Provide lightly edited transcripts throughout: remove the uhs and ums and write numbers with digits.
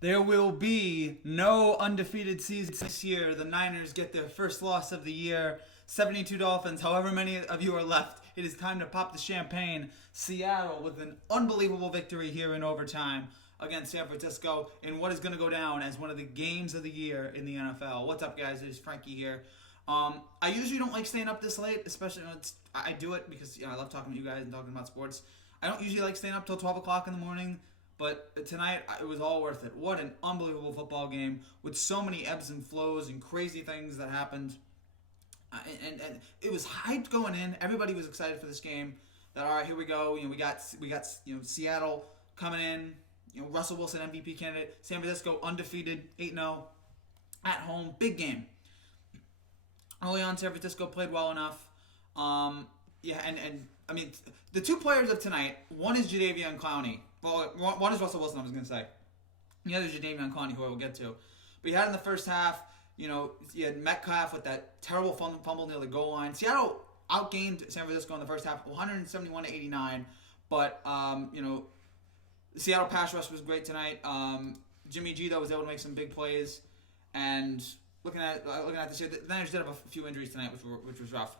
There will be no undefeated season this year. The Niners get their first loss of the year. 72 Dolphins, however many of you are left. It is time to pop the champagne. Seattle with an unbelievable victory here in overtime against San Francisco in what is going to go down as one of the games of the year in the NFL. What's up, guys? It's Frankie here. I usually don't like staying up this late, especially when I do it because I love talking to you guys and talking about sports. I don't usually like staying up till 12 o'clock in the morning. But tonight, it was all worth it. What an unbelievable football game with so many ebbs and flows and crazy things that happened. And it was hyped going in. Everybody was excited for this game. That all right, here we go. We got Seattle coming in. Russell Wilson MVP candidate. San Francisco undefeated 8-0 at home. Big game. Early on, San Francisco played well enough. And I mean, the two players of tonight, one is Jadeveon Clowney. Well, one is Russell Wilson, I was going to say. The other is Jadeveon Clowney, who I will get to. But you had in the first half, you had Metcalf with that terrible fumble near the goal line. Seattle outgained San Francisco in the first half, 171-89. But, the Seattle pass rush was great tonight. Jimmy G, though, was able to make some big plays. And looking at this year, the Niners did have a few injuries tonight, which was rough.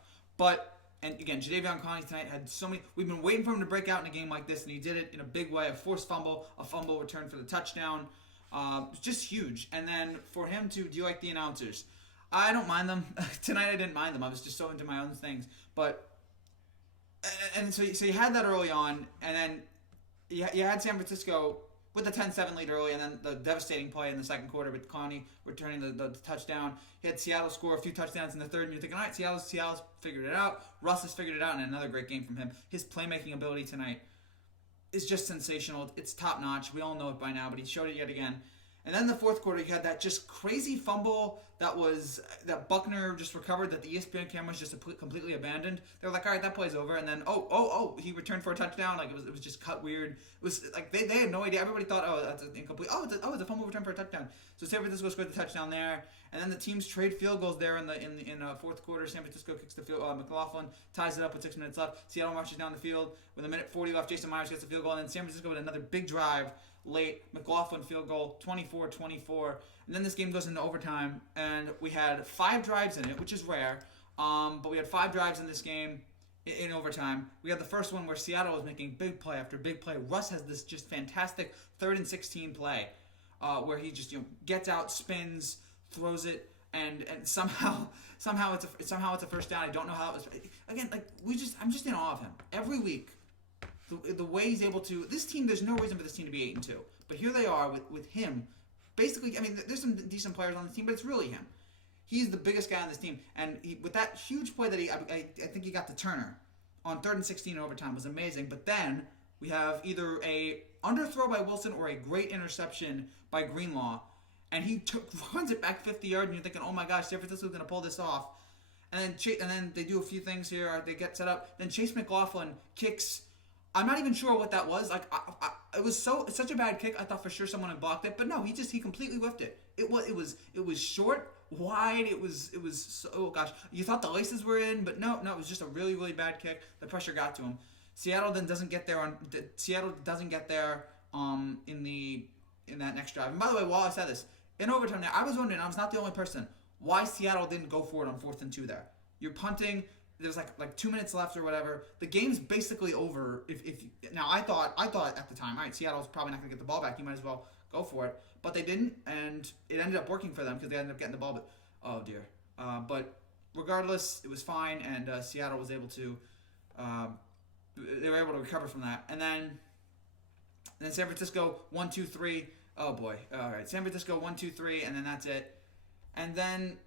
And again, Jadeveon Clowney tonight had so many. We've been waiting for him to break out in a game like this, and he did it in a big way. A forced fumble, a fumble return for the touchdown. Just huge. And then for him to, do you like the announcers? I don't mind them. Tonight I didn't mind them. I was just so into my own things. So you had that early on, and then you had San Francisco with the 10-7 lead early, and then the devastating play in the second quarter with Clowney returning the touchdown. You had Seattle score a few touchdowns in the third, and you're thinking, all right, Seattle's figured it out. Russ has figured it out, and another great game from him. His playmaking ability tonight is just sensational. It's top-notch. We all know it by now, but he showed it yet again. And then in the fourth quarter, you had that just crazy fumble that Buckner just recovered, that the ESPN cameras just completely abandoned. They were like, all right, that play's over. And then, he returned for a touchdown. Like, it was just cut weird. It was like they had no idea. Everybody thought, that's an incomplete. It's a fumble return for a touchdown. So San Francisco scored the touchdown there. And then the teams trade field goals there in the fourth quarter. San Francisco kicks the field. McLaughlin ties it up with 6 minutes left. Seattle marches down the field with 1:40 left. Jason Myers gets the field goal, and then San Francisco with another big drive late. McLaughlin field goal, 24-24. And then this game goes into overtime, and we had 5 drives in it, which is rare. But we had 5 drives in this game in overtime. We had the first one where Seattle was making big play after big play. Russ has this just fantastic 3rd and 16 play where he just gets out, spins, throws it, and somehow it's a first down. I don't know how it was. Again, I'm just in awe of him every week. The way he's able to. This team, there's no reason for this team to be 8-2, but here they are with him. Basically, I mean, there's some decent players on this team, but it's really him. He's the biggest guy on this team, and with that huge play that I think he got to Turner on 3rd and 16 in overtime was amazing. But then we have either a underthrow by Wilson or a great interception by Greenlaw, and he runs it back 50 yards, and you're thinking, oh my gosh, San Francisco's going to pull this off. And then they do a few things here. They get set up. Then Chase McLaughlin kicks. I'm not even sure what that was. Like, it was such a bad kick. I thought for sure someone had blocked it, but no, he completely whiffed it. It was short, wide. It was so, oh gosh, you thought the laces were in, but no, it was just a really really bad kick. The pressure got to him. Seattle then doesn't get there in that next drive. And by the way, while I said this in overtime, now I was wondering. I was not the only person. Why Seattle didn't go for it on 4th and 2 there? You're punting. There's like 2 minutes left or whatever. The game's basically over. Now I thought at the time, all right, Seattle's probably not gonna get the ball back. You might as well go for it, but they didn't, and it ended up working for them because they ended up getting the ball. But oh dear. But regardless, it was fine, and Seattle was able to. They were able to recover from that, and then San Francisco 1-2-3. Oh boy. All right, San Francisco 1-2-3, and then that's it, and then.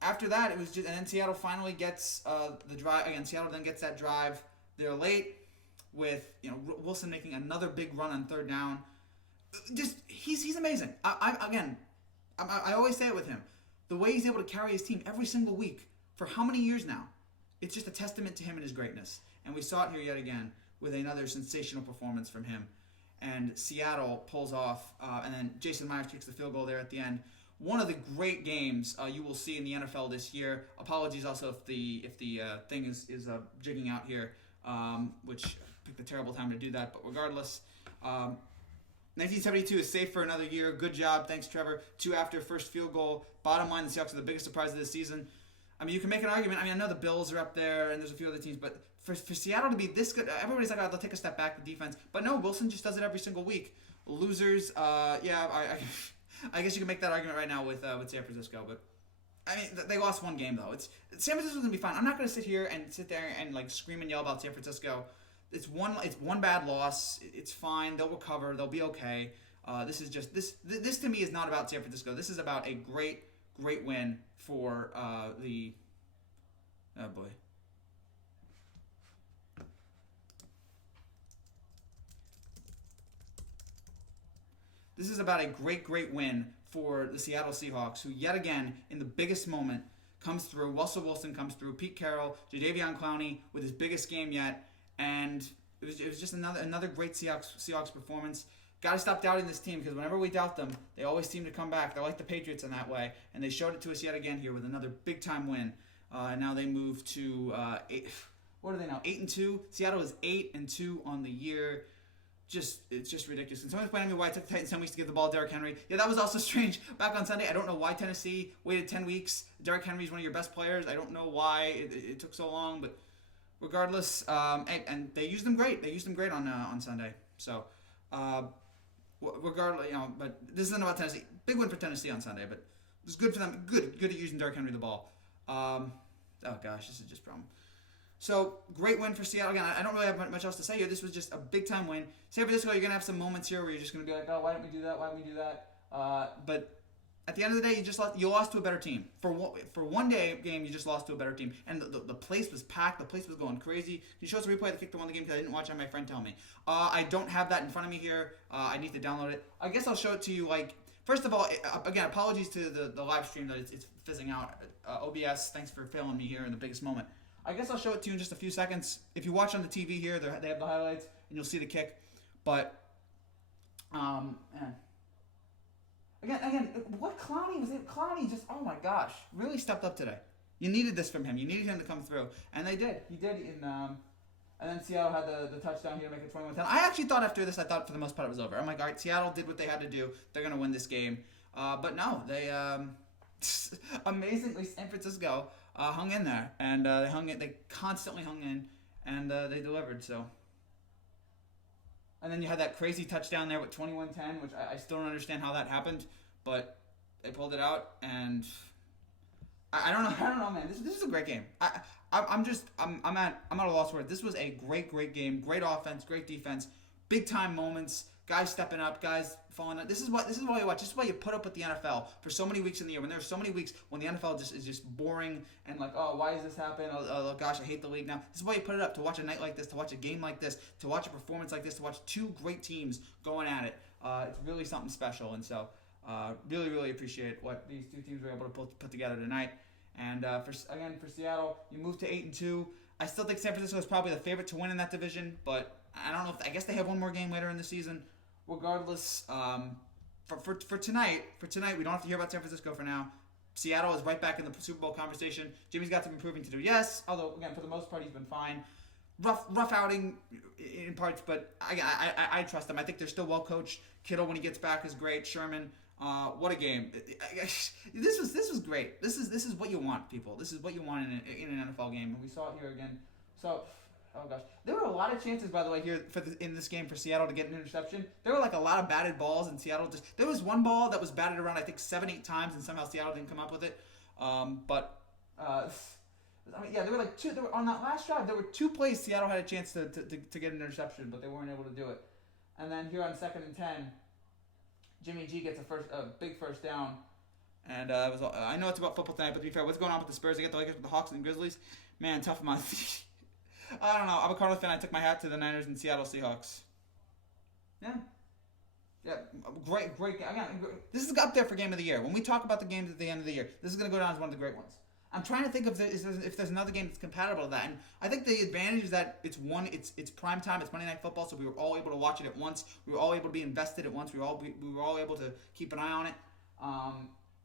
After that, it was just, and then Seattle finally gets the drive. Again, Seattle then gets that drive. They're late with Wilson making another big run on 3rd down. Just he's amazing. I always say it with him. The way he's able to carry his team every single week for how many years now? It's just a testament to him and his greatness. And we saw it here yet again with another sensational performance from him. And Seattle pulls off, and then Jason Myers kicks the field goal there at the end. One of the great games you will see in the NFL this year. Apologies also if the thing is jigging out here, which I picked a terrible time to do that. But regardless, 1972 is safe for another year. Good job. Thanks, Trevor. 2 after, first field goal. Bottom line, the Seahawks are the biggest surprise of this season. I mean, you can make an argument. I mean, I know the Bills are up there, and there's a few other teams, but for Seattle to be this good, everybody's like, oh, they'll take a step back, the defense. But no, Wilson just does it every single week. Losers, I guess you can make that argument right now with San Francisco, but I mean, they lost one game, though. San Francisco's going to be fine. I'm not going to sit here and sit there and like scream and yell about San Francisco. It's one bad loss. It's fine. They'll recover. They'll be okay. This is just this to me is not about San Francisco. This is about a great win for the oh boy. This is about a great win for the Seattle Seahawks, who yet again in the biggest moment comes through. Russell Wilson comes through. Pete Carroll, Jadeveon Clowney with his biggest game yet. And it was just another great Seahawks performance. Got to stop doubting this team, because whenever we doubt them, they always seem to come back. They're like the Patriots in that way, and they showed it to us yet again here with another big time win. And now they move to 8. What are they now? 8-2. Seattle is 8-2 on the year. It's just ridiculous. And someone's pointing me why it took the Titans 10 weeks to give the ball to Derrick Henry. Yeah, that was also strange. Back on Sunday, I don't know why Tennessee waited 10 weeks. Derrick Henry is one of your best players. I don't know why it took so long, but regardless, and they used them great. They used them great on Sunday. So, regardless, but this isn't about Tennessee. Big win for Tennessee on Sunday, but it was good for them. Good at using Derrick Henry the ball. Oh gosh, this is just a problem. So, great win for Seattle. Again, I don't really have much else to say here. This was just a big-time win. San Francisco, you're going to have some moments here where you're just going to be like, oh, why didn't we do that? Why didn't we do that? But at the end of the day, you lost to a better team. For one day game, you just lost to a better team. And the place was packed. The place was going crazy. Can you show us a replay of the kick that won the game? Because I didn't watch it. My friend tell me. I don't have that in front of me here. I need to download it. I guess I'll show it to you. First of all, again, apologies to the live stream that it's fizzing out. OBS, thanks for failing me here in the biggest moment. I guess I'll show it to you in just a few seconds. If you watch on the TV here, they have the highlights, and you'll see the kick. But, again, what Clowney was it? Clowney just, oh my gosh, really stepped up today. You needed this from him. You needed him to come through, and they did. He did. And then Seattle had the touchdown here to make it 21-10. I actually thought after this, for the most part it was over. I'm like, all right, Seattle did what they had to do. They're gonna win this game. But no, they amazingly San Francisco hung in there, and they constantly hung in, and they delivered. So, and then you had that crazy touchdown there with 21-10, which I still don't understand how that happened, but they pulled it out, and I don't know, man. This is a great game. I'm at a loss for it. This was a great game. Great offense, great defense, big time moments. Guys stepping up, guys falling out. This is why you watch. This is why you put up with the NFL for so many weeks in the year. When there's so many weeks when the NFL is just boring and like, oh, why does this happen? Oh gosh, I hate the league now. This is why you put it up, to watch a night like this, to watch a game like this, to watch a performance like this, to watch two great teams going at it. It's really something special, and so really appreciate what these two teams were able to put together tonight. And for Seattle, you moved to 8-2. I still think San Francisco is probably the favorite to win in that division, but I don't know. I guess they have one more game later in the season. Regardless, for tonight, we don't have to hear about San Francisco for now. Seattle is right back in the Super Bowl conversation. Jimmy's got some improving to do, yes. Although again, for the most part, he's been fine. Rough outing in parts, but I trust them. I think they're still well coached. Kittle, when he gets back, is great. Sherman, what a game! This was great. This is what you want, people. This is what you want in an NFL game, and we saw it here again. So. Oh gosh, there were a lot of chances, by the way, here in this game for Seattle to get an interception. There were like a lot of batted balls, and Seattle there was one ball that was batted around I think 7-8 times, and somehow Seattle didn't come up with it. There were like two. On that last drive, there were 2 plays Seattle had a chance to get an interception, but they weren't able to do it. And then here on 2nd and 10, Jimmy G gets a big first down. And I know it's about football tonight, but to be fair, what's going on with the Spurs? They get the Lakers with the Hawks and Grizzlies. Man, tough month. I don't know. I'm a Cardinals fan. I took my hat to the Niners and Seattle Seahawks. Yeah, great. Again, this is up there for game of the year. When we talk about the games at the end of the year, this is going to go down as one of the great ones. I'm trying to think if there's another game that's compatible to that. And I think the advantage is that it's prime time. It's Monday Night Football, so we were all able to watch it at once. We were all able to be invested at once. We were all able to keep an eye on it.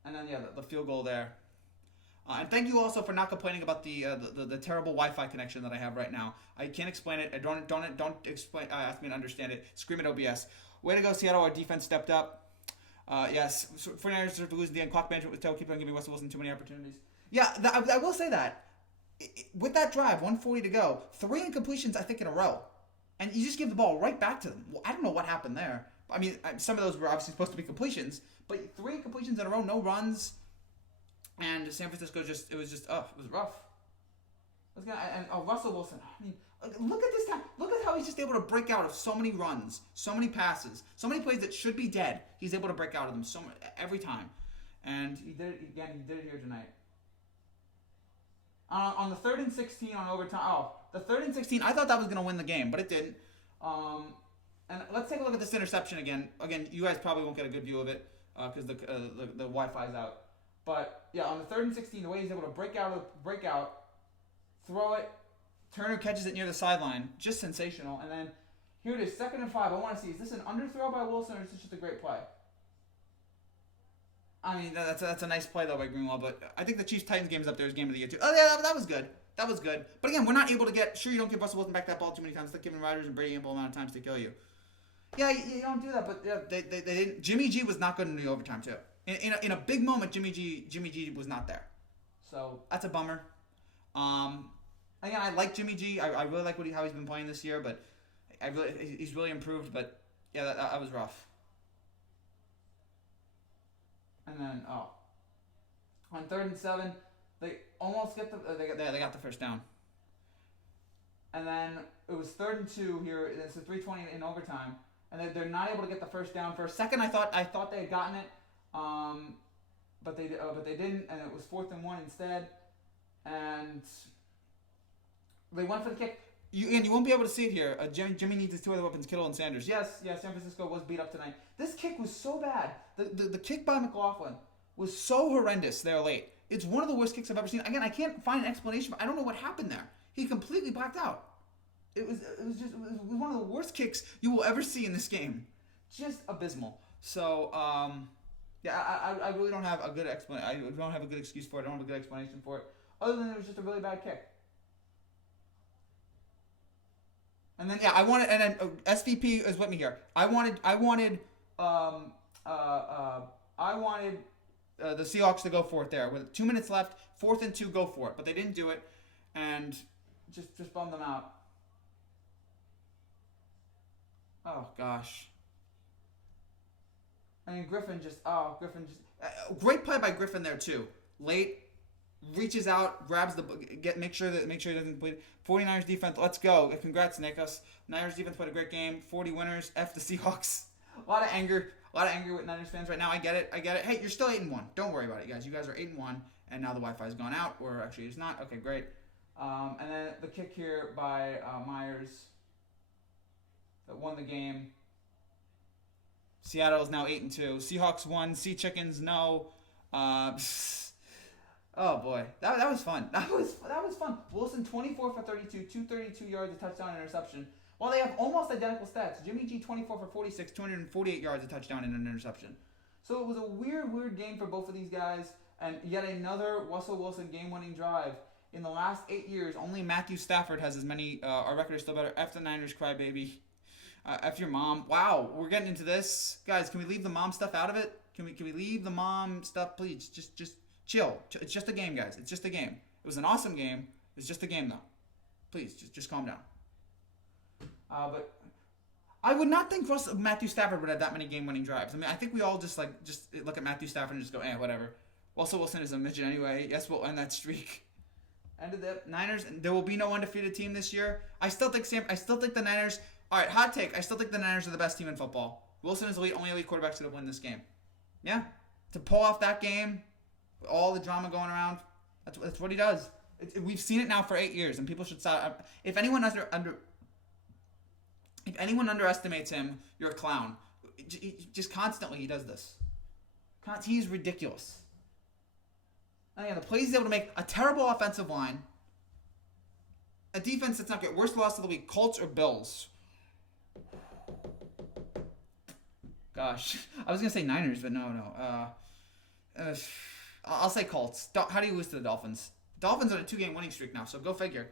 And then the field goal there. And thank you also for not complaining about the terrible Wi-Fi connection that I have right now. I can't explain it. Don't explain. Ask me to understand it. Scream at OBS. way to go, Seattle. Our defense stepped up. Yes, 49ers deserve to lose in the end. Clock management with Toe. Keep on giving Russell Wilson too many opportunities. Yeah, I will say that. With that drive, 140 to go, 3 incompletions, I think, in a row. And you just give the ball right back to them. Well, I don't know what happened there. I mean, some of those were obviously supposed to be completions, but 3 completions in a row, no runs. And San Francisco it was rough. Russell Wilson, I mean, look at this time. Look at how he's just able to break out of so many runs, so many passes, so many plays that should be dead. He's able to break out of them every time. And he did it again. He did it here tonight. On the 3rd and 16 on overtime. The 3rd and 16, I thought that was going to win the game, but it didn't. And let's take a look at this interception again. Again, you guys probably won't get a good view of it because the Wi-Fi's out. But yeah, on the 3rd and 16, the way he's able to break out, throw it, Turner catches it near the sideline, just sensational. And then here it is, 2nd and 5. I want to see, is this an underthrow by Wilson or is this just a great play? I mean, that's a nice play though by Greenlaw, but I think the Chiefs-Titans game is up there as game of the year too. Oh yeah, that was good. That was good. But again, we're not able to get. Sure, you don't give Russell Wilson back that ball too many times. It's like giving Rodgers and Brady ample amount of times to kill you. Yeah, you don't do that. But yeah, they didn't. Jimmy G was not good in the overtime too. In a big moment, Jimmy G was not there. So that's a bummer. Again, I like Jimmy G. I really like how he's been playing this year, but he's really improved. But yeah, that was rough. And then on 3rd and 7, they almost get they got the first down. And then it was 3rd and 2 here. It's a 3:20 in overtime, and they're not able to get the first down. For a second, I thought they had gotten it, but they didn't, and it was 4th and 1 instead. And they went for the kick. You won't be able to see it here. Jimmy needs his 2 other weapons, Kittle and Sanders. Yes, San Francisco was beat up tonight. This kick was so bad. The kick by McLaughlin was so horrendous there late. It's one of the worst kicks I've ever seen. Again, I can't find an explanation. I don't know what happened there. He completely blacked out. It was one of the worst kicks you will ever see in this game. Just abysmal. So, yeah, I really don't have a good explanation. I don't have a good excuse for it. I don't have a good explanation for it. Other than it was just a really bad kick. And then SVP is with me here. I wanted the Seahawks to go for it there with 2 minutes left, 4th and 2, go for it, but they didn't do it, and just bummed them out. Oh gosh. I mean Griffin great play by Griffin there too. Late. Reaches out, grabs make sure he doesn't bleed. 49ers defense, let's go. Congrats, Nikos. Niners defense played a great game. 40 winners. F the Seahawks. A lot of anger with Niners fans right now. I get it. Hey, you're still 8-1. Don't worry about it, guys. You guys are 8-1, and now the Wi-Fi's gone out, or actually it's not. Okay, great. And then the kick here by Myers that won the game. Seattle is now 8-2. Seahawks won. Sea Chickens no. Oh boy, that was fun. That was fun. Wilson 24 for 32, 232 yards, a touchdown, interception. Well, they have almost identical stats. Jimmy G 24 for 46, 248 yards, a touchdown, and an interception. So it was a weird game for both of these guys, and yet another Russell Wilson game-winning drive. In the last 8 years, only Matthew Stafford has as many. Our record is still better. F the Niners, crybaby. F your mom. Wow, we're getting into this, guys. Can we leave the mom stuff out of it? Can we leave the mom stuff, please? Just chill. It's just a game, guys. It's just a game. It was an awesome game. It's just a game, though. Please, just calm down. But I would not think Matthew Stafford would have that many game-winning drives. I mean, I think we all just look at Matthew Stafford and just go, whatever. Russell Wilson is a midget anyway. Yes, we'll end that streak. End of the Niners. There will be no undefeated team this year. I still think the Niners. All right, hot take. I still think the Niners are the best team in football. Wilson is only elite quarterbacks that have won this game. Yeah, to pull off that game. All the drama going around, that's what he does. We've seen it now for 8 years, and people should stop. If anyone underestimates him, you're a clown. Just constantly he does this. He's ridiculous. And again, the plays he's able to make, a terrible offensive line, a defense that's not good. Worst loss of the week, Colts or Bills? Gosh, I was gonna say Niners, but no. I'll say Colts. How do you lose to the Dolphins? Dolphins on a 2-game winning streak now, so go figure.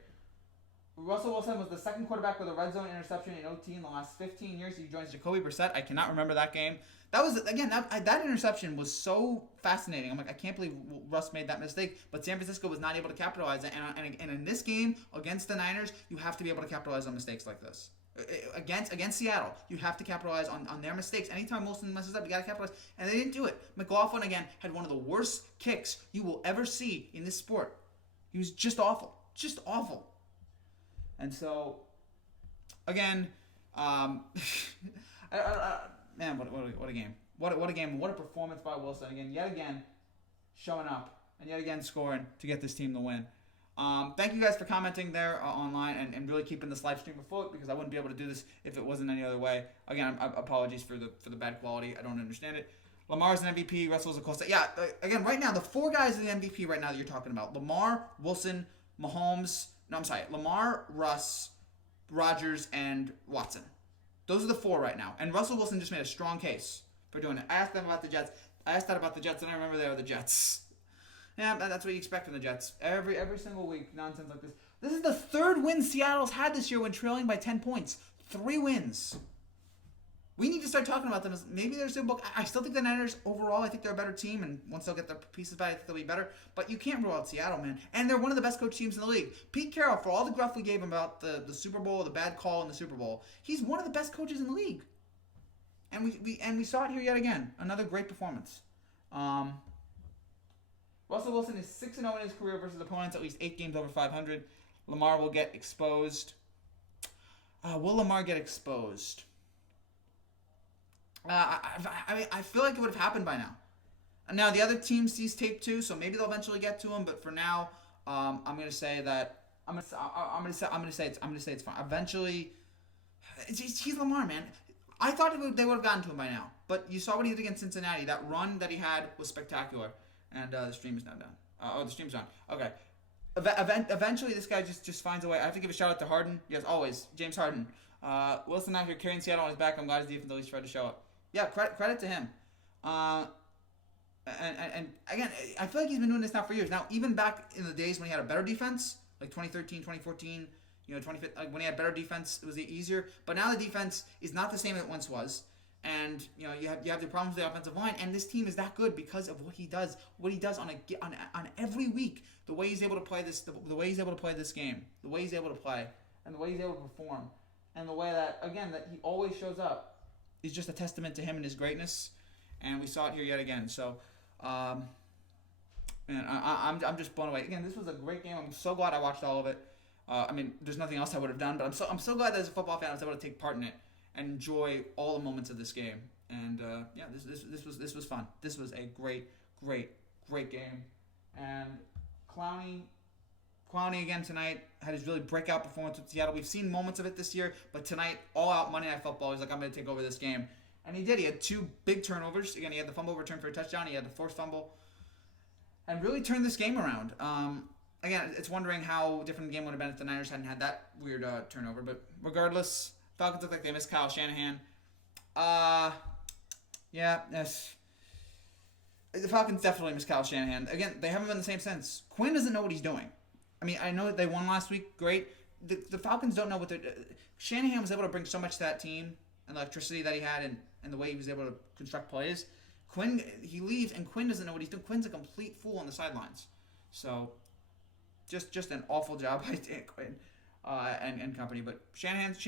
Russell Wilson was the second quarterback with a red zone interception in OT in the last 15 years. He joins Jacoby Brissett. I cannot remember that game. That was, again, that interception was so fascinating. I'm like, I can't believe Russ made that mistake. But San Francisco was not able to capitalize. And in this game against the Niners, you have to be able to capitalize on mistakes like this. Against Seattle, you have to capitalize on their mistakes. Anytime Wilson messes up, you got to capitalize. And they didn't do it. McLaughlin, again, had one of the worst kicks you will ever see in this sport. He was just awful. Just awful. And so, again, man, what a game. What a game. What a performance by Wilson. Yet again, showing up and yet again scoring to get this team the win. Thank you guys for commenting there online and really keeping this live stream afloat, because I wouldn't be able to do this if it wasn't any other way. Again, apologies for the bad quality. I don't understand it. Lamar's an MVP. Russell's a close. Yeah, again, right now, the four guys in the MVP right now that you're talking about: Lamar, Wilson, Mahomes. No, I'm sorry. Lamar, Russ, Rodgers, and Watson. Those are the four right now. And Russell Wilson just made a strong case for doing it. I asked them about the Jets. I asked that about the Jets, and I remember they were the Jets. Yeah, that's what you expect from the Jets. Every single week, nonsense like this. This is the third win Seattle's had this year when trailing by 10 points. 3 wins. We need to start talking about them as maybe there's a book. I still think the Niners overall, I think they're a better team, and once they'll get their pieces back, I think they'll be better. But you can't rule out Seattle, man. And they're one of the best coach teams in the league. Pete Carroll, for all the gruff we gave him about the Super Bowl, the bad call in the Super Bowl, he's one of the best coaches in the league. And we saw it here yet again. Another great performance. Russell Wilson is 6-0 in his career versus opponents at least 8 games over 500. Lamar will get exposed. Will Lamar get exposed? I feel like it would have happened by now. Now the other team sees tape too, so maybe they'll eventually get to him. But for now, I'm gonna say that I'm gonna say it's fine. Eventually, he's Lamar, man. I thought they would have gotten to him by now, but you saw what he did against Cincinnati. That run that he had was spectacular. And the stream is now done. The stream's on. Okay. Eventually, this guy just finds a way. I have to give a shout out to Harden. Yes, always. James Harden. Wilson out here carrying Seattle on his back. I'm glad his defense at least tried to show up. Yeah, credit to him. And again, I feel like he's been doing this now for years. Now, even back in the days when he had a better defense, like 2013, 2014, 2015, like when he had better defense, it was easier. But now the defense is not the same as it once was. And you have the problems with the offensive line, and this team is that good because of what he does on every week. The way he's able to play this, the way he's able to play this game, the way he's able to play, and the way he's able to perform, and the way that he always shows up is just a testament to him and his greatness. And we saw it here yet again. So, man, I'm just blown away. Again, this was a great game. I'm so glad I watched all of it. I mean, there's nothing else I would have done, but I'm so glad that as a football fan I was able to take part in it and enjoy all the moments of this game. And this was fun. This was a great game. And Clowney again tonight had his really breakout performance with Seattle. We've seen moments of it this year, but tonight, all out Monday Night Football, he's like, I'm going to take over this game. And he did. He had 2 big turnovers. Again, he had the fumble return for a touchdown. He had the forced fumble. And really turned this game around. Again, it's wondering how different the game would have been if the Niners hadn't had that weird turnover. But regardless, Falcons look like they missed Kyle Shanahan. Yes. The Falcons definitely miss Kyle Shanahan. Again, they haven't been the same since. Quinn doesn't know what he's doing. I mean, I know that they won last week. Great. The Falcons don't know what they're doing. Shanahan was able to bring so much to that team, and the electricity that he had, and the way he was able to construct plays. Quinn, he leaves, and Quinn doesn't know what he's doing. Quinn's a complete fool on the sidelines. So, just an awful job by Dan Quinn and company. But Shanahan's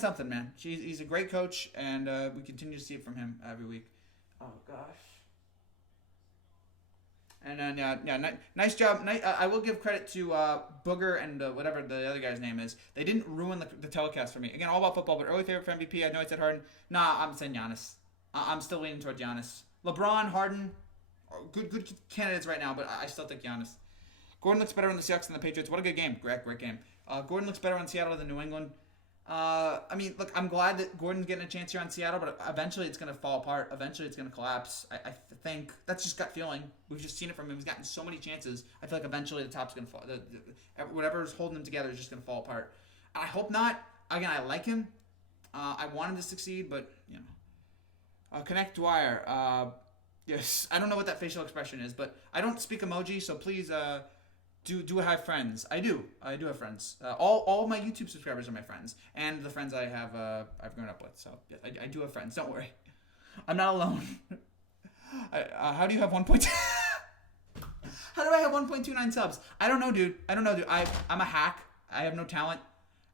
something, man. He's a great coach, and we continue to see it from him every week. Oh gosh. And then nice job. I will give credit to Booger and whatever the other guy's name is. They didn't ruin the telecast for me. Again, all about football, but early favorite for MVP. I know I said Harden. Nah, I'm saying Giannis. I'm still leaning toward Giannis. LeBron, Harden, good candidates right now, but I still think Giannis. Gordon looks better on the Seahawks than the Patriots. What a good game. Great game. Gordon looks better on Seattle than New England. I mean, look, I'm glad that Gordon's getting a chance here on Seattle, but eventually it's going to fall apart. Eventually it's going to collapse. I think that's just gut feeling. We've just seen it from him. He's gotten so many chances. I feel like eventually the top's going to fall. Whatever's holding him together is just going to fall apart. I hope not. Again, I like him. I want him to succeed, but, Connect Dwyer. Yes, I don't know what that facial expression is, but I don't speak emoji, so please Do I have friends? I do. I do have friends. All of my YouTube subscribers are my friends, and the friends I have I've grown up with. So yes, I do have friends. Don't worry, I'm not alone. How do you have 1.2? How do I have 1.29 subs? I don't know, dude. I'm a hack. I have no talent,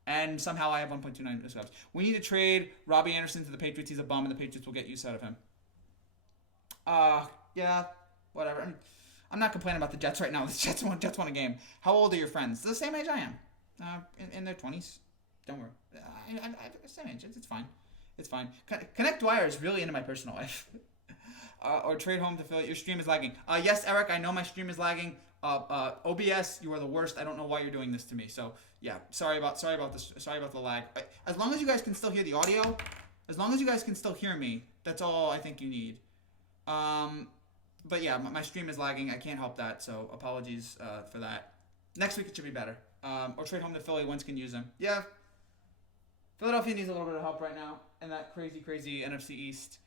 and somehow I have 1.29 subs. We need to trade Robbie Anderson to the Patriots. He's a bum, and the Patriots will get use out of him. Yeah, whatever. I'm not complaining about the Jets right now. The Jets won a game. How old are your friends? They're the same age I am. In their 20s. Don't worry. Same age. It's fine. It's fine. Connect Dwyer is really into my personal life. Or trade home to Philly. Your stream is lagging. Yes, Eric, I know my stream is lagging. OBS, you are the worst. I don't know why you're doing this to me. So yeah, sorry about this. Sorry about the lag. As long as you guys can still hear the audio, as long as you guys can still hear me, that's all I think you need. But yeah, my stream is lagging. I can't help that, so apologies for that. Next week it should be better. Or trade home to Philly. Wentz can use him. Yeah. Philadelphia needs a little bit of help right now in that crazy NFC East.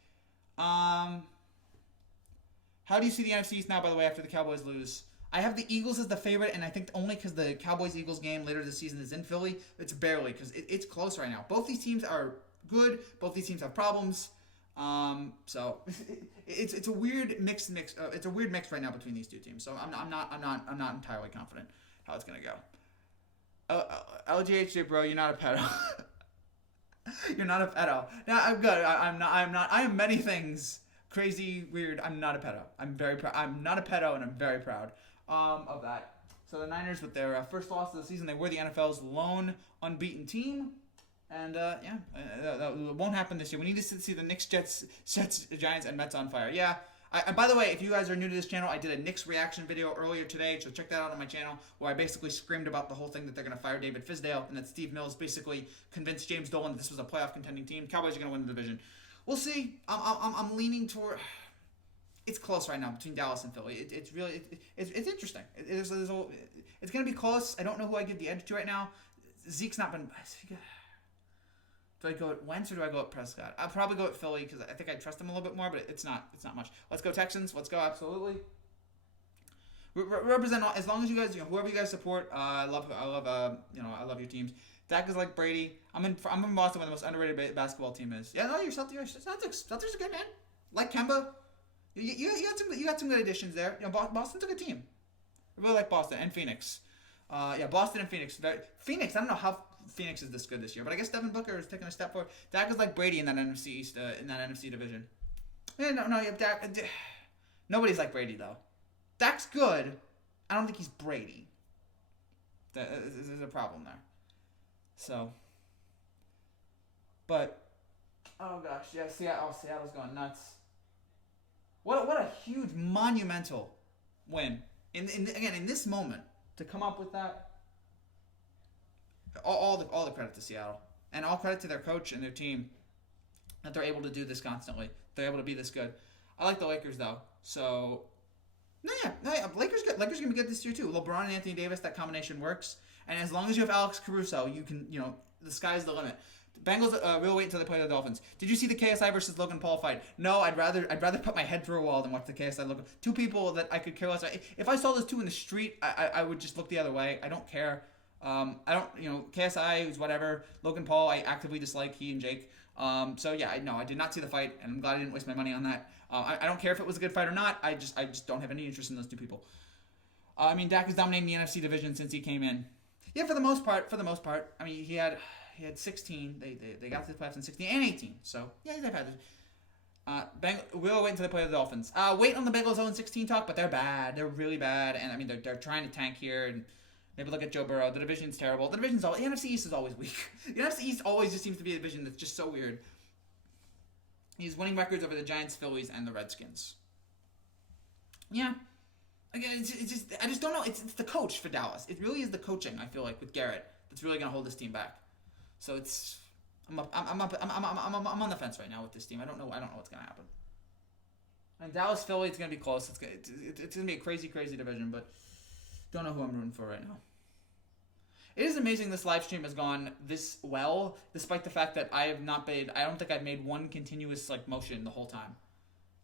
How do you see the NFC East now, by the way, after the Cowboys lose? I have the Eagles as the favorite, and I think only because the Cowboys-Eagles game later this season is in Philly. It's barely, because it's close right now. Both these teams are good. Both these teams have problems. So it's a weird mix. It's a weird mix right now between these two teams. So I'm not entirely confident how it's gonna go. LGHJ, bro, you're not a pedo. You're not a pedo. No, I'm good. I'm not. I am many things. Crazy, weird. I'm not a pedo. I'm very proud. I'm not a pedo, and I'm very proud of that. So the Niners, with their first loss of the season, they were the NFL's lone unbeaten team. And, that won't happen this year. We need to see the Knicks, Jets, Giants, and Mets on fire. Yeah. By the way, if you guys are new to this channel, I did a Knicks reaction video earlier today, so check that out on my channel, where I basically screamed about the whole thing that they're going to fire David Fizdale, and that Steve Mills basically convinced James Dolan that this was a playoff contending team. Cowboys are going to win the division. We'll see. I'm leaning toward... It's close right now between Dallas and Philly. It's really... It's interesting. It's going to be close. I don't know who I give the edge to right now. Zeke's not been... Do I go at Wentz or do I go at Prescott? I'll probably go at Philly because I think I trust him a little bit more, but it's not much. Let's go Texans. Let's go, absolutely. Represent as long as you guys, whoever you guys support. I love your teams. Dak is like Brady. I'm in Boston, where the most underrated basketball team is. Yeah, no, your Celtics are good, man. Like Kemba, you got some good additions there. Boston's a good team. I really like Boston and Phoenix. Boston and Phoenix. Phoenix, I don't know how Phoenix is this good this year, but I guess Devin Booker is taking a step forward. Dak is like Brady in that NFC East, in that NFC division. Dak. Nobody's like Brady though. Dak's good. I don't think he's Brady. There's a problem there. So, but oh gosh, yeah, Seattle's going nuts. What a huge monumental win in this moment to come up with that. All the credit to Seattle, and all credit to their coach and their team that they're able to do this constantly. They're able to be this good. I like the Lakers though, so Lakers good. Lakers gonna be good this year too. LeBron and Anthony Davis, that combination works, and as long as you have Alex Caruso, you can the sky's the limit. The Bengals will wait until they play the Dolphins. Did you see the KSI versus Logan Paul fight? No, I'd rather put my head through a wall than watch the KSI Logan. Two people that I could care less. If I saw those two in the street, I would just look the other way. I don't care. KSI is whatever. Logan Paul, I actively dislike, he and Jake. I did not see the fight, and I'm glad I didn't waste my money on that. I don't care if it was a good fight or not. I just don't have any interest in those two people. Dak is dominating the NFC division since he came in. Yeah, for the most part. I mean, he had 16. They got to the playoffs in 16 and 18. So yeah, they've had this. We'll wait until they play the Dolphins. Wait on the Bengals 0-16 talk, but they're bad. They're really bad, and I mean they're trying to tank here. And maybe look at Joe Burrow. The division's terrible. The NFC East is always weak. The NFC East always just seems to be a division that's just so weird. He's winning records over the Giants, Phillies, and the Redskins. Yeah. Again, I just don't know. It's the coach for Dallas. It really is the coaching, I feel like, with Garrett that's really going to hold this team back. So I'm on the fence right now with this team. I don't know what's going to happen. And Dallas, Philly, it's going to be close. It's going to be a crazy, crazy division, but don't know who I'm rooting for right now. It is amazing this live stream has gone this well, despite the fact that I don't think I've made one continuous motion the whole time.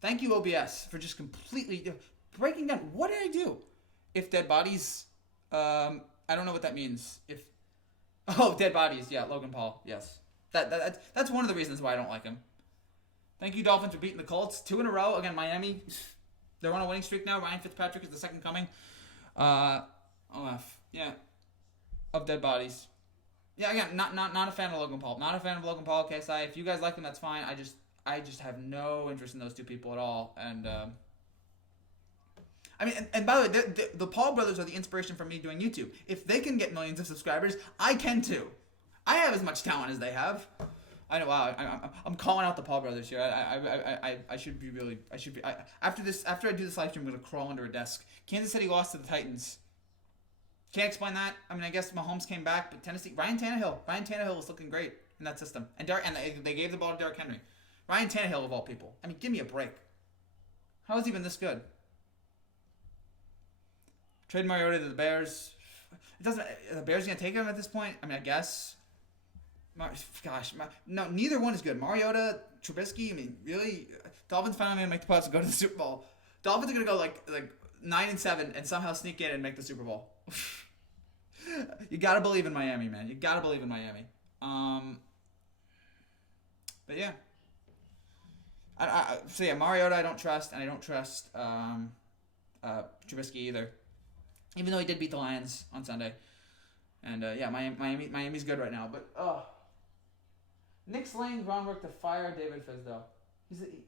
Thank you, OBS, for just completely breaking down. What did I do? If dead bodies I don't know what that means. Oh, dead bodies. Yeah, Logan Paul. Yes. That's one of the reasons why I don't like him. Thank you, Dolphins, for beating the Colts 2 in a row. Again, Miami, they're on a winning streak now. Ryan Fitzpatrick is the second coming. OF. Yeah. Of dead bodies. Yeah, again, not a fan of Logan Paul. Not a fan of Logan Paul, KSI. If you guys like him, that's fine. I just have no interest in those two people at all. And I mean, and by the way, the Paul brothers are the inspiration for me doing YouTube. If they can get millions of subscribers, I can too. I have as much talent as they have. I know. Wow, I'm calling out the Paul brothers here. I should be really. I should be. After I do this live stream, I'm gonna crawl under a desk. Kansas City lost to the Titans. Can't explain that. I mean, I guess Mahomes came back, but Tennessee. Ryan Tannehill was looking great in that system, and they gave the ball to Derrick Henry. Ryan Tannehill of all people. I mean, give me a break. How is he even this good? Trade Mariota to the Bears. It doesn't. Are the Bears gonna take him at this point? I mean, I guess. No, neither one is good. Mariota, Trubisky. I mean, really, Dolphins finally gonna make the playoffs and go to the Super Bowl. Dolphins are gonna go like 9-7 and somehow sneak in and make the Super Bowl. You gotta believe in Miami, man. You gotta believe in Miami. But yeah. So yeah, Mariota I don't trust, and I don't trust Trubisky either. Even though he did beat the Lions on Sunday. And yeah, Miami's good right now. But Knicks laying groundwork to fire David Fizdale.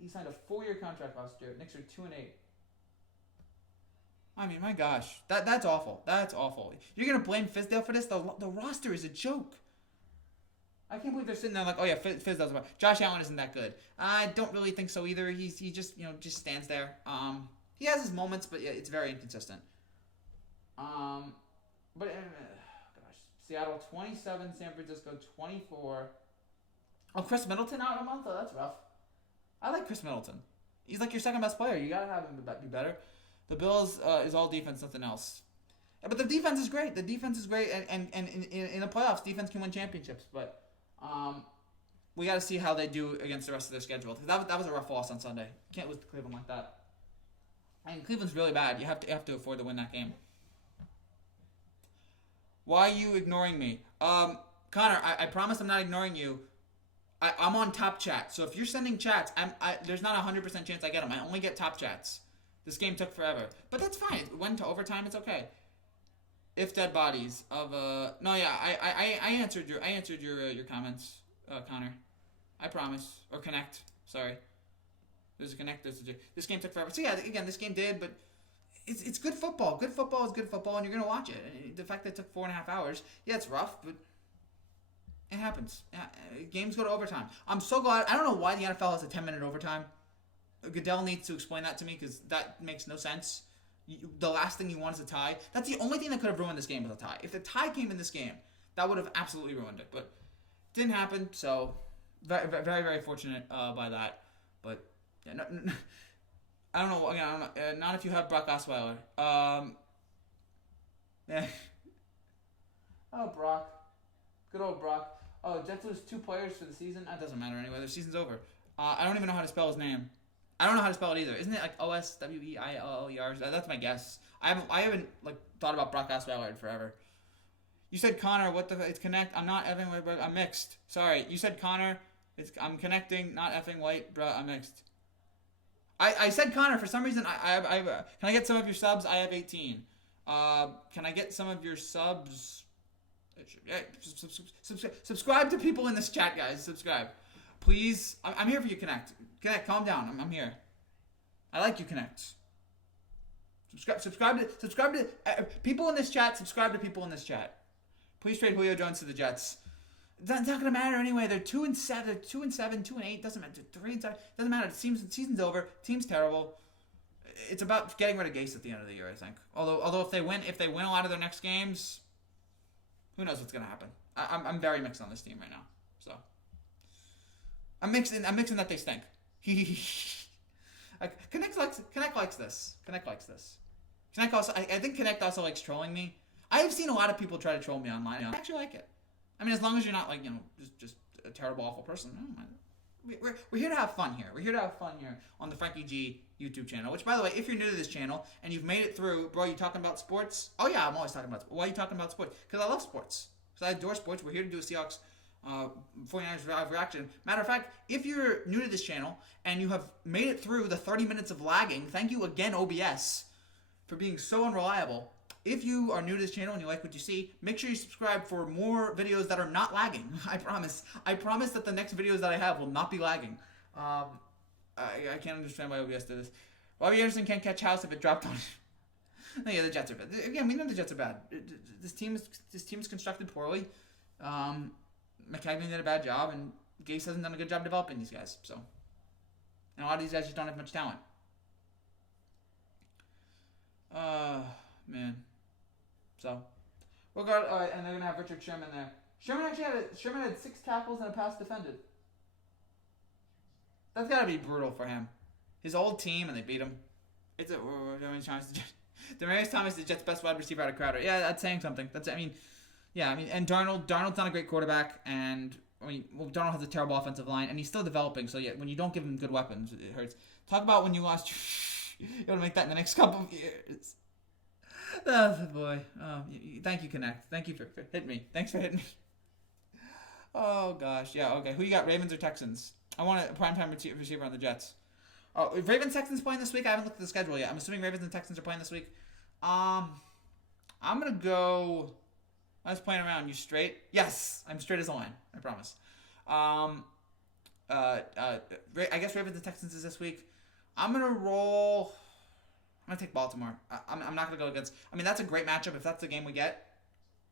He signed a 4-year contract last year. Knicks are 2-8. I mean, my gosh, that's awful. That's awful. You're gonna blame Fizdale for this? The roster is a joke. I can't believe they're sitting there like, oh yeah, Fizdale's about. Josh Allen isn't that good. I don't really think so either. He just just stands there. He has his moments, but yeah, it's very inconsistent. But gosh, Seattle 27, San Francisco 24. Oh, Chris Middleton out in a month? Oh, that's rough. I like Chris Middleton. He's like your second best player. You gotta have him be better. The Bills is all defense, nothing else. But the defense is great. The defense is great, and in the playoffs, defense can win championships. But we got to see how they do against the rest of their schedule. That was a rough loss on Sunday. You can't lose to Cleveland like that. And Cleveland's really bad. You have to afford to win that game. Why are you ignoring me? Connor, I promise I'm not ignoring you. I'm on top chat. So if you're sending chats, there's not a 100% chance I get them. I only get top chats. This game took forever. But that's fine. It went to overtime. It's okay. If dead bodies of no, yeah, I answered your comments, Connor. I promise. Or connect. Sorry. There's a connect. This game took forever. So yeah, again, this game did, but it's good football. Good football is good football, and you're gonna watch it. And the fact that it took 4.5 hours, yeah, it's rough, but it happens. Yeah, games go to overtime. I'm so glad. I don't know why the NFL has a 10-minute overtime. Goodell needs to explain that to me because that makes no sense. The last thing you want is a tie. That's the only thing that could have ruined this game was a tie. If the tie came in this game, that would have absolutely ruined it. But it didn't happen, so very, very, very fortunate by that. But yeah, no, I don't know. Again, I don't know. Not if you have Brock Osweiler. Yeah. Oh, Brock. Good old Brock. Oh, Jets lose 2 players for the season. That doesn't matter anyway. Their season's over. I don't even know how to spell his name. I don't know how to spell it either. Isn't it like Osweiler? That's my guess. I haven't like thought about Brock Osweiler in forever. You said Connor. What the? It's connect. I'm not effing white, bro. I'm mixed. Sorry. You said Connor. I'm connecting. Not effing white, bro. I'm mixed. I said Connor for some reason. Can I get some of your subs? I have 18. Can I get some of your subs? Subscribe to people in this chat, guys. Subscribe. Please, I'm here for you, Connect. Connect, calm down. I'm here. I like you, Connect. Subscribe to people in this chat. Subscribe to people in this chat. Please trade Julio Jones to the Jets. That's not gonna matter anyway. They're 2-7. They're 2-7, 2-8. Doesn't matter. 3-7. Doesn't matter. Season's over. Team's terrible. It's about getting rid of Gase at the end of the year, I think. Although if they win a lot of their next games, who knows what's gonna happen? I'm very mixed on this team right now. So. I'm mixing that they stink. Connect likes this. Connect likes this. Connect also, I think Connect also likes trolling me. I have seen a lot of people try to troll me online. I actually like it. I mean, as long as you're not like just a terrible, awful person, I don't mind we're here to have fun here. We're here to have fun here on the Frankie G YouTube channel. Which, by the way, if you're new to this channel and you've made it through, bro, you talking about sports? Oh yeah, I'm always talking about sports. Why are you talking about sports? Because I love sports. Because I adore sports. We're here to do a Seahawks 49ers reaction. Matter of fact, if you're new to this channel and you have made it through the 30 minutes of lagging, thank you again, OBS, for being so unreliable. If you are new to this channel and you like what you see, make sure you subscribe for more videos that are not lagging. I promise. I promise that the next videos that I have will not be lagging. I can't understand why OBS did this. Bobby Anderson can't catch house if it dropped on him. Yeah, the Jets are bad. Again, we know the Jets are bad. This team is constructed poorly. McCagney did a bad job, and Gase hasn't done a good job developing these guys. So, and a lot of these guys just don't have much talent. Man. So, regard. All right, and they're gonna have Richard Sherman there. Sherman had 6 tackles and a pass defended. That's gotta be brutal for him. His old team, and they beat him. Demaryius Thomas, the Jets' best wide receiver out of Crowder. Yeah, that's saying something. And Darnold's not a great quarterback, and Darnold has a terrible offensive line, and he's still developing. So yeah, when you don't give him good weapons, it hurts. Talk about when you lost. You want to make that in the next couple of years. Oh boy. Thank you, Connect. Thank you for hitting me. Thanks for hitting me. Oh gosh. Yeah. Okay. Who you got? Ravens or Texans? I want a primetime receiver on the Jets. Oh, Ravens Texans playing this week? I haven't looked at the schedule yet. I'm assuming Ravens and Texans are playing this week. I'm gonna go. I was playing around. You straight? Yes, I'm straight as a line. I promise. I guess Ravens and Texans is this week. I'm gonna roll. I'm gonna take Baltimore. I'm not gonna go against. I mean, that's a great matchup if that's the game we get.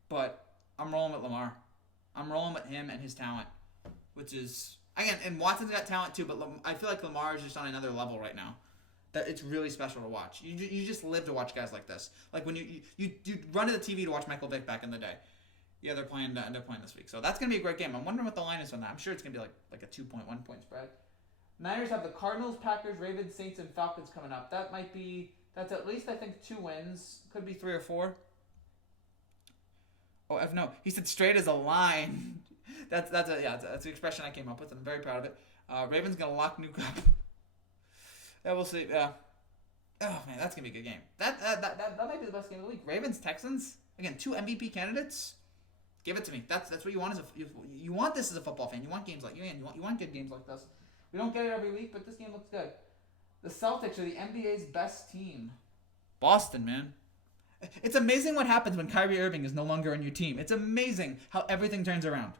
But I'm rolling with Lamar. I'm rolling with him and his talent, which is again. And Watson's got talent too, but I feel like Lamar is just on another level right now. That it's really special to watch. You just live to watch guys like this. Like when you run to the TV to watch Michael Vick back in the day. Yeah, they're playing this week, so that's gonna be a great game. I'm wondering what the line is on that. I'm sure it's gonna be like a 2.1 point spread. Niners have the Cardinals, Packers, Ravens, Saints, and Falcons coming up. That's at least I think 2 wins. Could be 3 or 4. Oh, no, he said straight as a line. That's the expression I came up with, and I'm very proud of it. Ravens gonna lock Nuke up. Yeah, we'll see. Yeah. Oh man, that's gonna be a good game. That might be the best game of the week. Ravens Texans again, 2 MVP candidates. Give it to me. That's what you want you want this as a football fan. You want games like you want good games like this. We don't get it every week, but this game looks good. The Celtics are the NBA's best team. Boston, man. It's amazing what happens when Kyrie Irving is no longer on your team. It's amazing how everything turns around.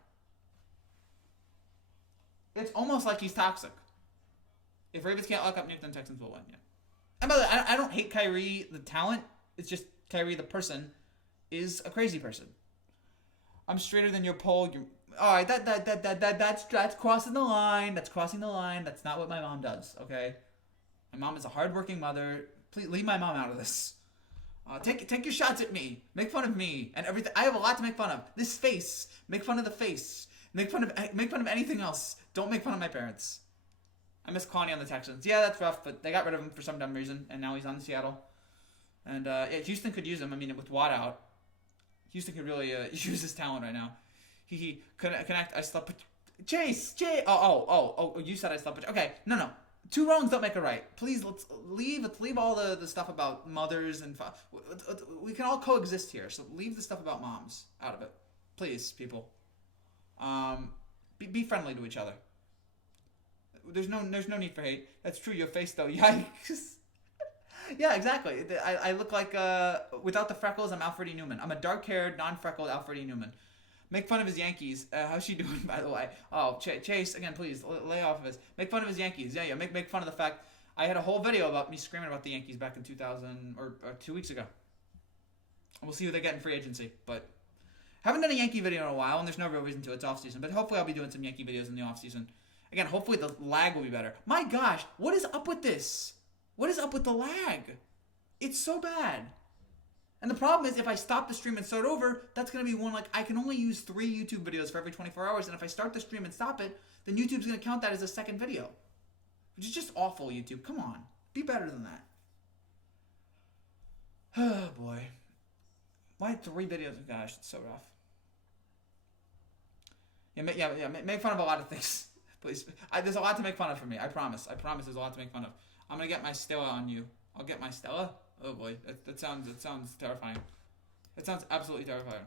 It's almost like he's toxic. If Ravens can't lock up Nuke, then Texans will win. Yeah. And by the way, I don't hate Kyrie the talent. It's just Kyrie the person is a crazy person. I'm straighter than your pole. All right, that's crossing the line. That's crossing the line. That's not what my mom does. Okay, my mom is a hardworking mother. Please leave my mom out of this. Take your shots at me. Make fun of me and everything. I have a lot to make fun of. This face. Make fun of the face. Make fun of anything else. Don't make fun of my parents. I miss Clowney on the Texans. Yeah, that's rough, but they got rid of him for some dumb reason, and now he's on Seattle. And Houston could use him. I mean, with Watt out, Houston could really use his talent right now. He connect. I slept with Chase. Oh, you said I slept with. Okay, no. 2 wrongs don't make a right. Please, let's leave all the stuff about mothers and we can all coexist here. So leave the stuff about moms out of it, please, people. Be friendly to each other. There's no need for hate. That's true. Your face though, yikes. Yeah, exactly. I look like without the freckles, I'm Alfred E. Newman. I'm a dark-haired, non-freckled Alfred E. Newman. Make fun of his Yankees. How's she doing, by the way? Oh, Chase, again, please, lay off of us. Make fun of his Yankees. Yeah, make fun of the fact I had a whole video about me screaming about the Yankees back in 2000, or 2 weeks ago. We'll see who they get in free agency, but haven't done a Yankee video in a while, and there's no real reason to. It's off-season, but hopefully I'll be doing some Yankee videos in the off-season. Again, hopefully the lag will be better. My gosh, what is up with this? What is up with the lag? It's so bad. And the problem is, if I stop the stream and start over, that's going to be one, I can only use 3 YouTube videos for every 24 hours, and if I start the stream and stop it, then YouTube's going to count that as a second video. Which is just awful, YouTube. Come on. Be better than that. Oh, boy. Why 3 videos? Gosh, it's so rough. Yeah, make fun of a lot of things. Please. There's a lot to make fun of for me. I promise. There's a lot to make fun of. I'm gonna get my Stella on you. I'll get my Stella. Oh boy, that sounds terrifying. It sounds absolutely terrifying.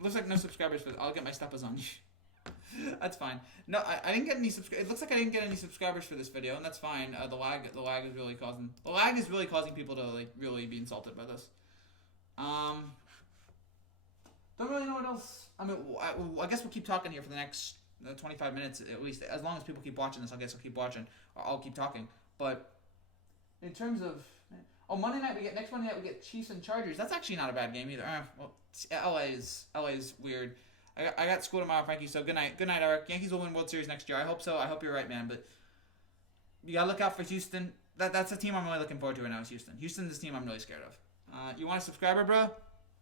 Looks like no subscribers for. I'll get my Steppas on you. That's fine. No, I didn't get any subscribers. It looks like I didn't get any subscribers for this video, and that's fine. The lag is really causing people to like really be insulted by this. Don't really know what else. I mean, I guess we'll keep talking here for the next 25 minutes at least. As long as people keep watching this, I guess I'll keep watching. Or I'll keep talking. But in terms of Monday night next Monday night we get Chiefs and Chargers. That's actually not a bad game either. Well, LA is weird. I got school tomorrow, Frankie. So good night, Eric. Yankees will win World Series next year. I hope so. I hope you're right, man. But you gotta look out for Houston. That's a team I'm really looking forward to right now. Is Houston. Houston's a team I'm really scared of. You want a subscriber, bro?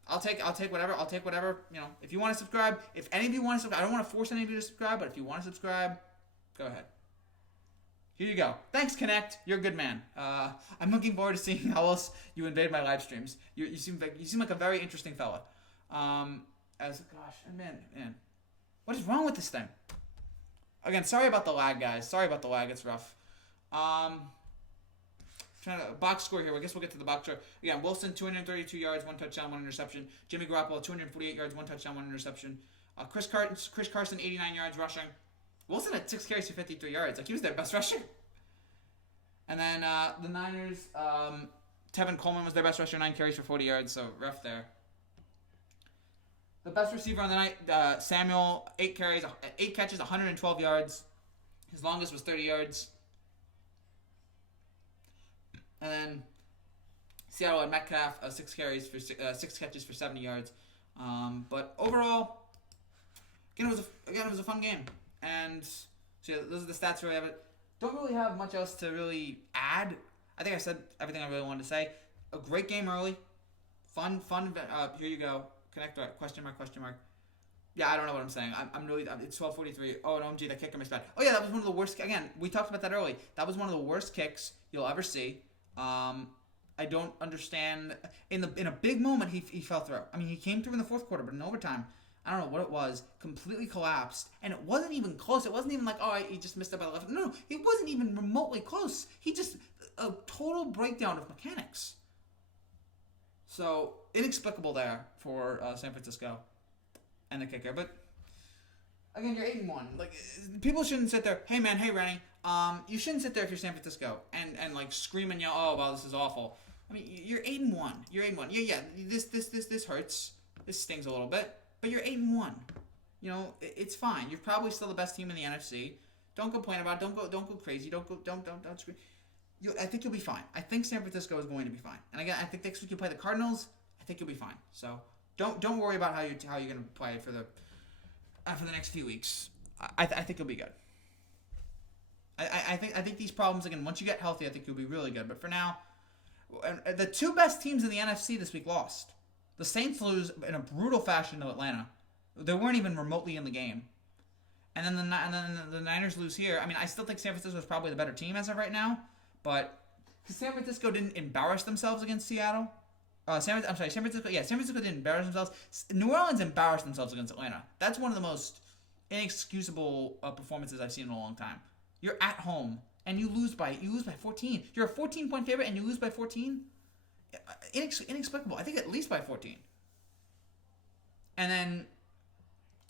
I'll take whatever. You know, if you want to subscribe, if any of you want to subscribe, I don't want to force any of you to subscribe, but if you want to subscribe, go ahead. Here you go. Thanks, Connect. You're a good man. I'm looking forward to seeing how else you invade my live streams. You seem like a very interesting fella. Man, what is wrong with this thing? Again, sorry about the lag, guys. Sorry about the lag. It's rough. Trying to box score here. I guess we'll get to the box score. Again, Wilson 232 yards, 1 touchdown, 1 interception. Jimmy Garoppolo 248 yards, 1 touchdown, 1 interception. Chris Carson 89 yards rushing. Wilson had 6 carries for 53 yards. Like, he was their best rusher. And then the Niners, Tevin Coleman was their best rusher, 9 carries for 40 yards, so rough there. The best receiver on the night, Samuel, 8 catches, 112 yards. His longest was 30 yards. And then Seattle had Metcalf, 6 catches for 70 yards. But overall, again, it was a fun game. And so yeah, those are the stats really have it. Don't really have much else to really add. I think I said everything I really wanted to say. A great game early. Fun. Here you go. Connect question mark. Yeah, I don't know what I'm saying. I'm really. It's 12:43. Oh, and OMG, that kicker missed bad. Oh yeah, that was one of the worst. Again, we talked about that early. That was one of the worst kicks you'll ever see. I don't understand. In a big moment, he fell through. I mean, he came through in the fourth quarter, but in overtime, I don't know what it was. Completely collapsed, and it wasn't even close. It wasn't even like, oh, he just missed it by the left. No, it wasn't even remotely close. He just a total breakdown of mechanics. So inexplicable there for San Francisco and the kicker. But again, you're 8-1. Like, people shouldn't sit there. Hey man, hey Rennie. You shouldn't sit there if you're San Francisco and like scream and yell, oh wow, this is awful. I mean, you're 8-1. You're 8-1. Yeah. This hurts. This stings a little bit. But you're 8-1. You know, it's fine. You're probably still the best team in the NFC. Don't complain about it. Don't go crazy. Don't scream. I think you'll be fine. I think San Francisco is going to be fine. And again, I think next week you play the Cardinals. I think you'll be fine. So don't worry about how you're going to play for the next few weeks. I think you'll be good. I think these problems, again, once you get healthy, I think you'll be really good. But for now, the 2 best teams in the NFC this week lost. The Saints lose in a brutal fashion to Atlanta. They weren't even remotely in the game. And then the Niners lose here. I mean, I still think San Francisco is probably the better team as of right now. But San Francisco didn't embarrass themselves against Seattle. San Francisco. Yeah, San Francisco didn't embarrass themselves. New Orleans embarrassed themselves against Atlanta. That's one of the most inexcusable performances I've seen in a long time. You're at home and you lose by 14. You're a 14-point favorite and you lose by 14. Inexplicable. I think at least by 14. And then,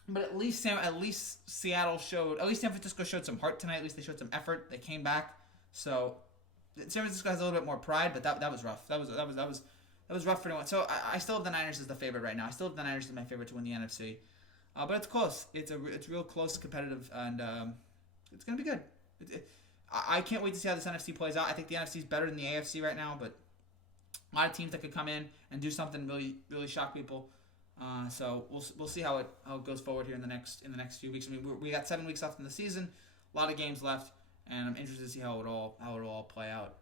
but at least San Francisco showed some heart tonight. At least they showed some effort. They came back. So San Francisco has a little bit more pride, but that was rough. That was rough for anyone. So I still have the Niners as the favorite right now. I still have the Niners as my favorite to win the NFC. But it's close. It's real close, competitive, and it's gonna be good. I can't wait to see how this NFC plays out. I think the NFC is better than the AFC right now, but a lot of teams that could come in and do something really shock people. So we'll see how it goes forward here in the next few weeks. I mean, we got 7 weeks left in the season, a lot of games left, and I'm interested to see how it all play out.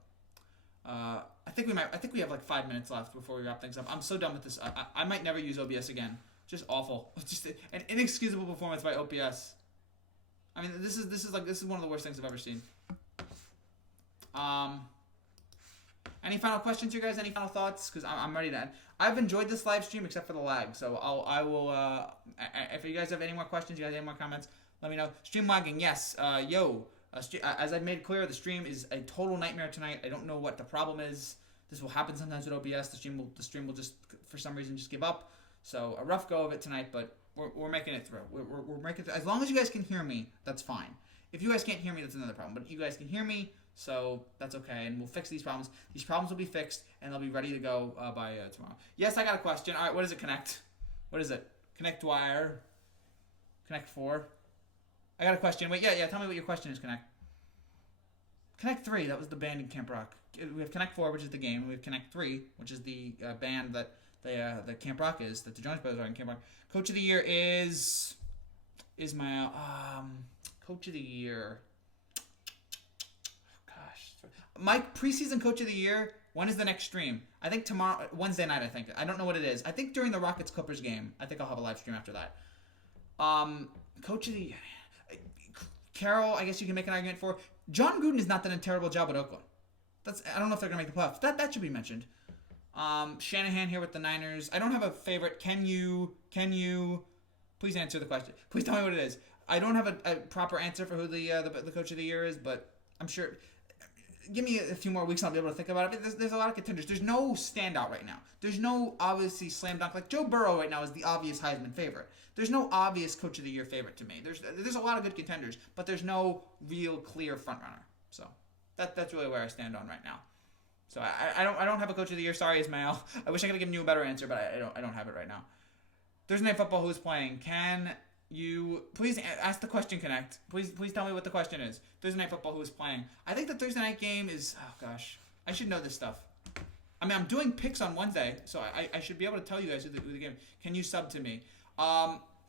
I think we have like 5 minutes left before we wrap things up. I'm so done with this. I might never use OBS again. Just awful. Just an inexcusable performance by OPS. I mean, this is one of the worst things I've ever seen. Any final questions, you guys? Any final thoughts? Because I'm ready to end. I've enjoyed this live stream except for the lag. So I will. If you guys have any more questions, you guys have any more comments, let me know. Stream lagging, yes. As I've made clear, the stream is a total nightmare tonight. I don't know what the problem is. This will happen sometimes with OBS. The stream will just, for some reason, just give up. So a rough go of it tonight, but we're making it through. We're making it through. As long as you guys can hear me, that's fine. If you guys can't hear me, that's another problem. But you guys can hear me, so that's okay. And we'll fix these problems. These problems will be fixed, and they'll be ready to go by tomorrow. Yes, I got a question. All right, what does it connect? What is it? Connect wire. Connect 4. I got a question. Wait, yeah. Tell me what your question is, Connect. Connect 3, that was the band in Camp Rock. We have Connect 4, which is the game. And we have Connect 3, which is the band that the Camp Rock is, that the Jonas Brothers are in Camp Rock. Coach of the Year is my Coach of the Year. Oh, gosh, my preseason Coach of the Year. When is the next stream? I think tomorrow, Wednesday night. I think. I don't know what it is. I think during the Rockets Clippers game. I think I'll have a live stream after that. Coach of the Year. Carroll, I guess you can make an argument for. John Gruden has not done a terrible job at Oakland. I don't know if they're gonna make the playoffs. That should be mentioned. Shanahan here with the Niners. I don't have a favorite. Can you please answer the question? Please tell me what it is. I don't have a proper answer for who the Coach of the Year is, but I'm sure. Give me a few more weeks and I'll be able to think about it. There's a lot of contenders. There's no standout right now. There's no obviously slam dunk. Like Joe Burrow right now is the obvious Heisman favorite. There's no obvious Coach of the Year favorite to me. There's a lot of good contenders, but there's no real clear front runner. So that's really where I stand on right now. So I don't have a Coach of the Year. Sorry, Ismail. I wish I could have given you a better answer, but I don't have it right now. Thursday Night Football, who's playing? Can you please ask the question, Connect? Please tell me what the question is. Thursday Night Football, who's playing? I think the Thursday night game is. Oh gosh, I should know this stuff. I mean, I'm doing picks on Wednesday, so I should be able to tell you guys who the game. Can you sub to me?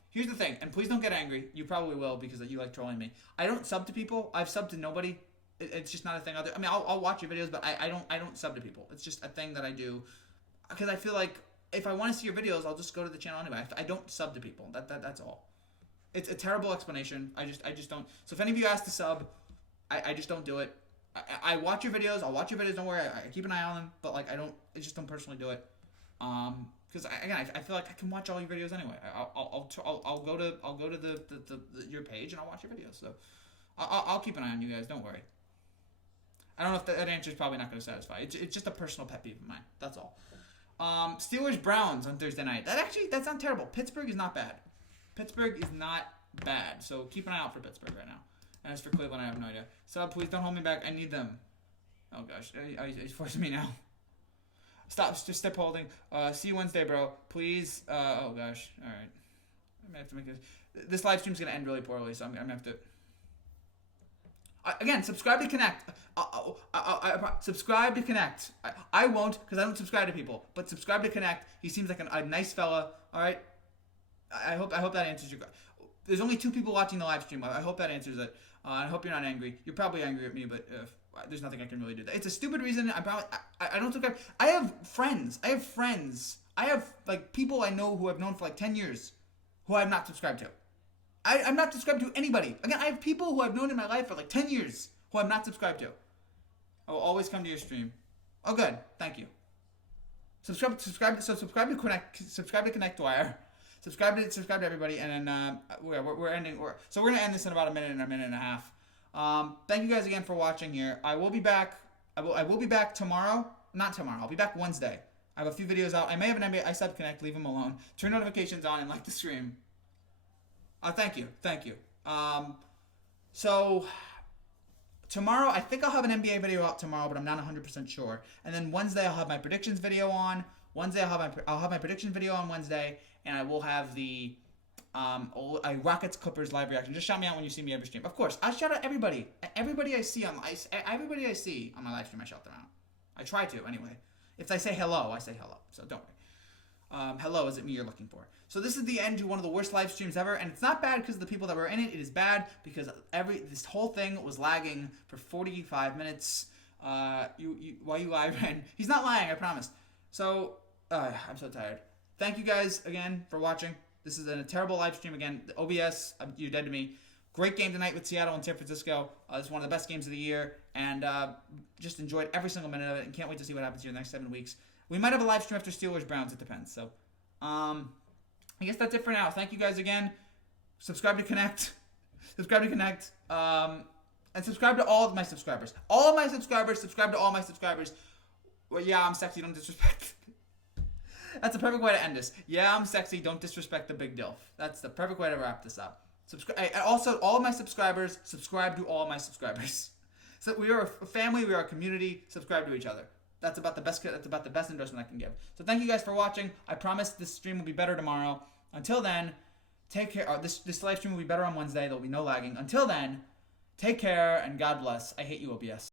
Here's the thing, and please don't get angry. You probably will because you like trolling me. I don't sub to people. I've subbed to nobody. It's just not a thing. I mean, I'll watch your videos, but I don't sub to people. It's just a thing that I do because I feel like if I want to see your videos, I'll just go to the channel anyway. I don't sub to people. That's all. It's a terrible explanation. I just don't. So if any of you ask to sub, I just don't do it. I watch your videos. I'll watch your videos. Don't worry. I keep an eye on them, but like I just don't personally do it. Because I feel like I can watch all your videos anyway. I'll go to your page and I'll watch your videos. So I'll keep an eye on you guys. Don't worry. I don't know if that answer is probably not going to satisfy. It's just a personal pet peeve of mine. That's all. Steelers Browns on Thursday night. That's not terrible. Pittsburgh is not bad. Pittsburgh is not bad. So keep an eye out for Pittsburgh right now. And as for Cleveland, I have no idea. So please don't hold me back. I need them. Oh gosh, he's forcing me now. Stop. Just step holding. See you Wednesday, bro. Please. Oh gosh. All right. I'm gonna have to make this. This live stream's gonna end really poorly, so I'm gonna have to. Again, subscribe to Connect. Subscribe to Connect. I won't because I don't subscribe to people. But subscribe to Connect. He seems like a nice fella. All right. I hope that answers your. There's only 2 people watching the live stream. I hope that answers it. I hope you're not angry. You're probably angry at me, but there's nothing I can really do. It's a stupid reason. I don't subscribe. I have friends. I have like people I know who I've known for like 10 years, who I'm not subscribed to. I'm not subscribed to anybody. Again, I have people who I've known in my life for like 10 years who I'm not subscribed to. I will always come to your stream. Oh, good. Thank you. Subscribe to Connect. Subscribe to Connect Wire. Subscribe to everybody, and then we're ending. So we're gonna end this in about a minute and a half. Thank you guys again for watching here. I will be back. I will be back tomorrow. Not tomorrow. I'll be back Wednesday. I have a few videos out. I may have an NBA. I sub Connect. Leave them alone. Turn notifications on and like the stream. Thank you. So tomorrow, I think I'll have an NBA video out tomorrow, but I'm not 100% sure. And then Wednesday, I'll have my predictions video on. I'll have my prediction video on Wednesday, and I will have the Rockets Clippers live reaction. Just shout me out when you see me every stream. Of course, I shout out everybody. Everybody I see on my live stream, I shout them out. I try to anyway. If I say hello, I say hello. So don't worry. Hello isn't me you're looking for. So this is the end to one of the worst live streams ever, and it's not bad because of the people that were in it. It is bad because this whole thing was lagging for 45 minutes. While you live ran. He's not lying, I promise. So I'm so tired. Thank you guys again for watching. This is a terrible live stream again. OBS, you're dead to me. Great game tonight with Seattle and San Francisco. It's one of the best games of the year, and just enjoyed every single minute of it, and can't wait to see what happens here in the next 7 weeks. We might have a live stream after Steelers-Browns. It depends. So, I guess that's it for now. Thank you guys again. Subscribe to Connect. And subscribe to all of my subscribers. All of my subscribers. Subscribe to all my subscribers. Well, yeah, I'm sexy. Don't disrespect. That's the perfect way to end this. Yeah, I'm sexy. Don't disrespect the big dilf. That's the perfect way to wrap this up. And also, all of my subscribers, subscribe to all my subscribers. So we are a family. We are a community. Subscribe to each other. That's about the best endorsement I can give. So thank you guys for watching. I promise this stream will be better tomorrow. Until then, take care. This live stream will be better on Wednesday. There will be no lagging. Until then, take care and God bless. I hate you, OBS.